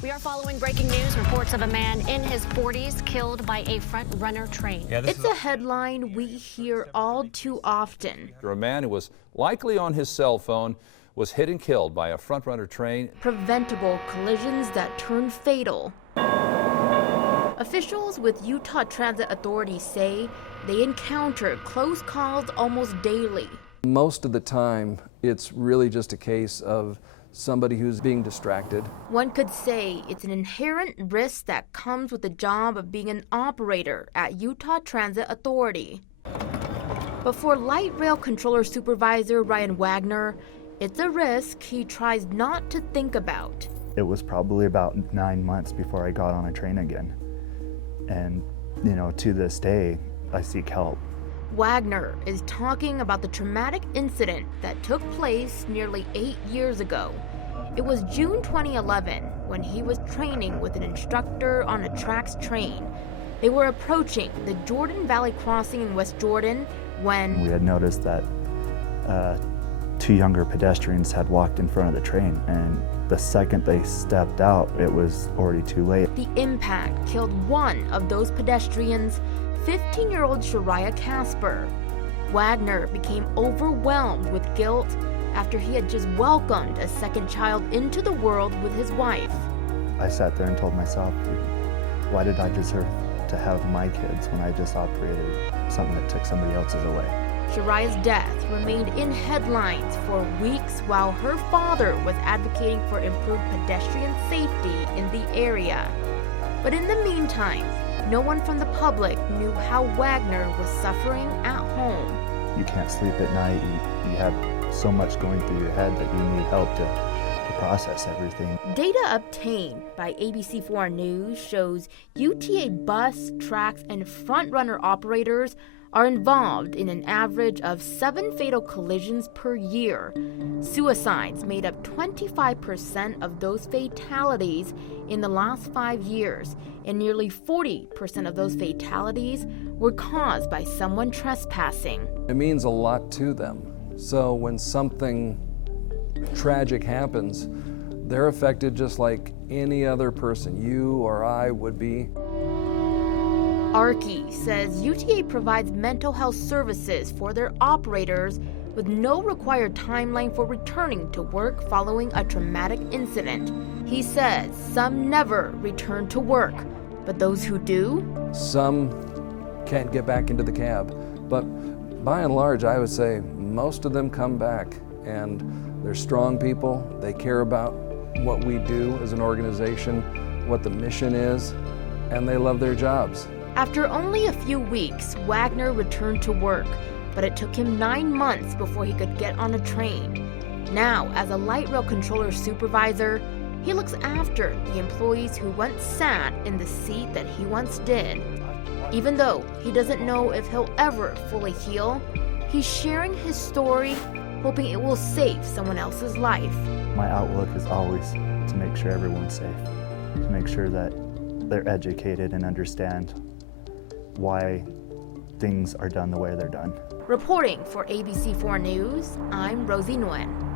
We are following breaking news. Reports of a man in his 40s killed by a front-runner train. It's a headline we hear all too often. A man who was likely on his cell phone was hit and killed by a front-runner train. Preventable collisions that turn fatal. Officials with Utah Transit Authority say they encounter close calls almost daily. Most of the time, it's really just a case of somebody who's being distracted. One could say it's an inherent risk that comes with the job of being an operator at Utah Transit Authority. But for Light Rail Controller Supervisor Ryan Wagner, it's a risk he tries not to think about. It was probably about 9 months before I got on a train again. And, to this day, I seek help. Wagner is talking about the traumatic incident that took place nearly 8 years ago. It was June 2011 when he was training with an instructor on a TRAX train. They were approaching the Jordan Valley crossing in West Jordan when we had noticed that 2 younger pedestrians had walked in front of the train, and the second they stepped out, it was already too late. The impact killed one of those pedestrians, 15-year-old Shariah Casper. Wagner became overwhelmed with guilt after he had just welcomed a second child into the world with his wife. I sat there and told myself, why did I deserve to have my kids when I just operated something that took somebody else's away? Shariah's death remained in headlines for weeks while her father was advocating for improved pedestrian safety in the area. But in the meantime, no one from the public knew how Wagner was suffering at home. You can't sleep at night. You have so much going through your head that you need help to process everything. Data obtained by ABC4 News shows UTA bus, TRAX, and front-runner operators are involved in an average of 7 fatal collisions per year. Suicides made up 25% of those fatalities in the last 5 years, and nearly 40% of those fatalities were caused by someone trespassing. It means a lot to them. So when something tragic happens, they're affected just like any other person, you or I would be. Archie says UTA provides mental health services for their operators with no required timeline for returning to work following a traumatic incident. He says some never return to work, but those who do? Some can't get back into the cab, but by and large, I would say most of them come back, and they're strong people. They care about what we do as an organization, what the mission is, and they love their jobs. After only a few weeks, Wagner returned to work, but it took him 9 months before he could get on a train. Now, as a light rail controller supervisor, he looks after the employees who once sat in the seat that he once did. Even though he doesn't know if he'll ever fully heal, he's sharing his story, hoping it will save someone else's life. My outlook is always to make sure everyone's safe, to make sure that they're educated and understand why things are done the way they're done. Reporting for ABC4 News, I'm Rosie Nguyen.